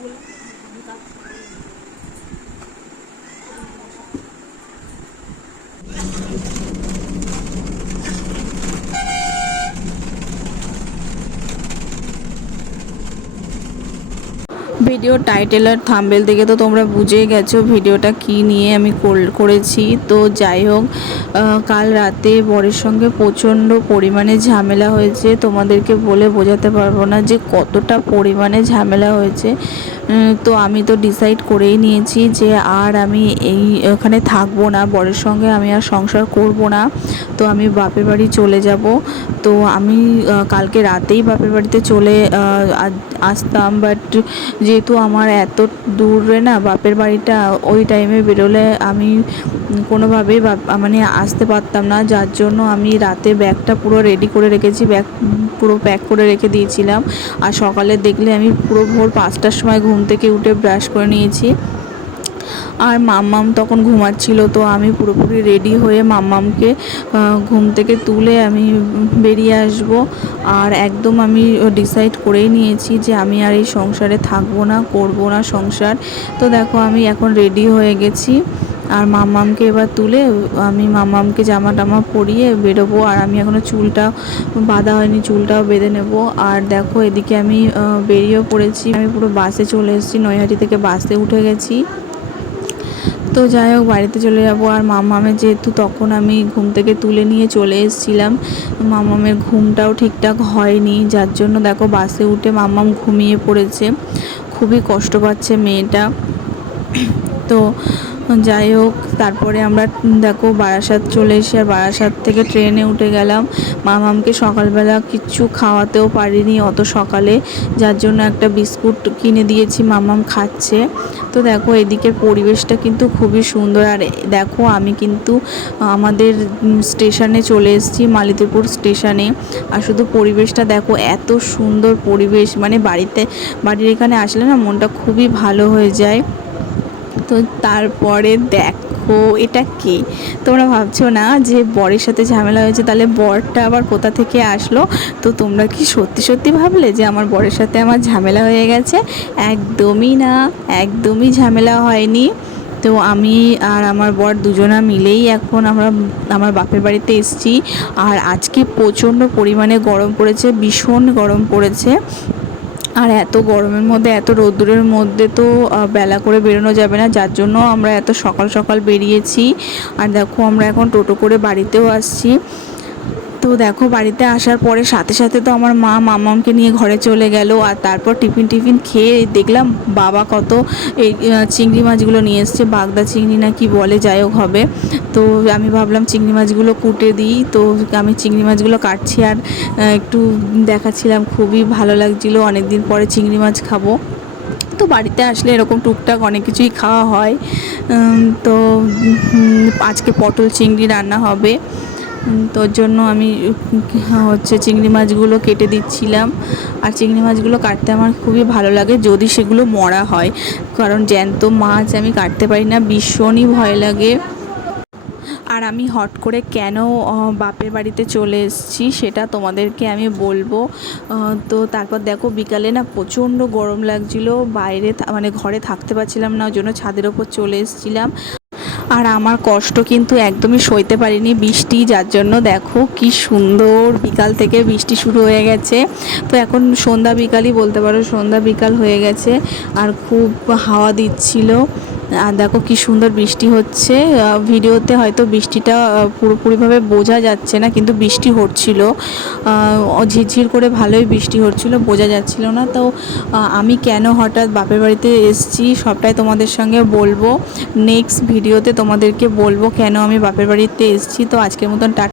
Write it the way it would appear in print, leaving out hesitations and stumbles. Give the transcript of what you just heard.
Video title আর thumbnail দেখে তো তোমরা বুঝেই গেছো ভিডিওটা কি নিয়ে আমি করেছি। তো যাই হোক, কাল রাতে বরের সঙ্গে প্রচণ্ড পরিমাণে ঝামেলা হয়েছে। তোমাদেরকে বলে বোঝাতে পারবো না যে কতটা পরিমাণে ঝামেলা হয়েছে। তো আমি তো ডিসাইড করেই নিয়েছি যে আর আমি ওখানে থাকবো না, বরের সঙ্গে আমি আর সংসার করব না। তো আমি বাপের বাড়ি চলে যাব। তো আমি কালকে রাতেই বাপের বাড়িতে চলে আসতাম, বাট যেহেতু আমার এত দূরে না বাপের বাড়িটা, ওই টাইমে বেরোলে আমি কোনোভাবেই মানে আসতে পারতাম না। যার জন্য আমি রাতে ব্যাগটা পুরো রেডি করে রেখেছি, ব্যাগ পুরো প্যাক করে রেখে দিয়েছিলাম। আর সকালে দেখলে আমি পুরো ভোর 5টার সময় ঘুম থেকে উঠে ব্রাশ করে নিয়েছি। আর মাম্মাম তখন ঘুমাচ্ছিল, তো আমি পুরোপুরি রেডি হয়ে মাম্মামকে ঘুম থেকে তুলে আমি বেরিয়ে আসব। আর একদম আমি ডিসাইড করেই নিয়েছি যে আমি আর এই সংসারে থাকবো না, করবো না সংসার। তো দেখো আমি এখন রেডি হয়ে গেছি। আর মাম্মামকে এবার তুলে আমি মাম্মামকে জামা টামা পরিয়ে বেরোবো। আর আমি এখনও চুলটা বাঁধা হয়নি, চুলটাও বেঁধে নেব। আর দেখো এদিকে আমি বেরিয়েও পড়েছি। আমি পুরো বাসে চলে এসেছি, নৈহাটি থেকে বাসে উঠে গেছি। তো যাই হোক, বাড়িতে চলে যাব। আর মাম্মামের যেহেতু তখন আমি ঘুম থেকে তুলে নিয়ে চলে এসেছিলাম, মাম্মামের ঘুমটাও ঠিকঠাক হয়নি, যার জন্য দেখো বাসে উঠে মাম্মাম ঘুমিয়ে পড়েছে। খুবই কষ্ট পাচ্ছে মেয়েটা। তো যাই হোক, তারপরে আমরা দেখো বারাসাত চলে এসে আর বারাসাত থেকে ট্রেনে উঠে গেলাম। মামামকে সকালবেলা কিচ্ছু খাওয়াতেও পারিনি অত সকালে, যার জন্য একটা বিস্কুট কিনে দিয়েছি, মামাম খাচ্ছে। তো দেখো এদিকের পরিবেশটা কিন্তু খুবই সুন্দর। আর দেখো আমি কিন্তু আমাদের স্টেশনে চলে এসেছি, মালিতপুর স্টেশনে। আর শুধু পরিবেশটা দেখো, এত সুন্দর পরিবেশ, মানে বাড়ির এখানে আসলে না মনটা খুবই ভালো হয়ে যায়। তো তারপরে দেখো এটা কে, তোমরা ভাবছো না যে বরের সাথে ঝামেলা হয়েছে, তাহলে বরটা আবার কোথা থেকে আসলো? তো তোমরা কি সত্যি সত্যি ভাবলে যে আমার বরের সাথে আমার ঝামেলা হয়ে গেছে? একদমই না, একদমই ঝামেলা হয়নি। তো আমি আর আমার বর দুজনা মিলেই এখন আমরা আমার বাপের বাড়িতে এসেছি। আর আজকে প্রচণ্ড পরিমাণে গরম পড়েছে, ভীষণ গরম পড়েছে। আর এত গরমের মধ্যে, এত রোদ্দুরের মধ্যে তো বেলা করে বেরোনো যাবে না, যার জন্য আমরা এত সকাল সকাল বেরিয়েছি। আর দেখো আমরা এখন টোটো করে বাড়িতেও আসছি। তো দেখো বাড়িতে আসার পরে সাথে সাথে তো আমার মা মামাকে নিয়ে ঘরে চলে গেল। আর তারপর টিফিন খেয়ে দেখলাম বাবা কত এই চিংড়ি মাছগুলো নিয়ে এসছে, বাগদা চিংড়ি না কি বলে, যাই হোক হবে। তো আমি ভাবলাম চিংড়ি মাছগুলো কুটে দিই। তো আমি চিংড়ি মাছগুলো কাটছি আর একটু দেখাচ্ছিলাম, খুবই ভালো লাগছিলো, অনেক দিন পরে চিংড়ি মাছ খাবো। তো বাড়িতে আসলে এরকম টুকটাক অনেক কিছুই খাওয়া হয়। তো আজকে পটল চিংড়ি রান্না হবে, তোর জন্য আমি চিংড়ি মাছগুলো কেটে দিচ্ছিলাম। আর চিংড়ি মাছগুলো কাটতে আমার খুবই ভালো লাগে যদি সেগুলো মরা হয়, কারণ জ্যান্ত মাছ আমি কাটতে পারি না, ভীষণই ভয় লাগে। আর আমি হট করে কেন বাপের বাড়িতে চলে এসেছি সেটা তোমাদেরকে আমি বলবো। তো তারপর দেখো বিকালে না প্রচণ্ড গরম লাগছিলো, বাইরে মানে ঘরে থাকতে পারছিলাম না, ওই জন্য ছাদের ওপর চলে এসেছিলাম। আর আমার কষ্ট কিন্তু একদমই সইতে পারিনি, বৃষ্টি, যার জন্য দেখো কি সুন্দর বিকাল থেকে বৃষ্টি শুরু হয়ে গেছে। তো এখন সন্ধ্যা বিকালই বলতে পারো, সন্ধ্যা বিকাল হয়ে গেছে। আর খুব হাওয়া দিচ্ছিল। আর দেখো কি সুন্দর বৃষ্টি হচ্ছে। ভিডিওতে হয়তো বৃষ্টিটা পুরোপুরিভাবে বোঝা যাচ্ছে না, কিন্তু বৃষ্টি হচ্ছিল, ঝিরঝির করে ভালোই বৃষ্টি হচ্ছিল, বোঝা যাচ্ছিল না। তো আমি কেন হঠাৎ বাপের বাড়িতে এসেছি সবটাই তোমাদের সঙ্গে বলবো, নেক্সট ভিডিওতে তোমাদেরকে বলবো কেন আমি বাপের বাড়িতে এসেছি। তো আজকের মতন টাটা।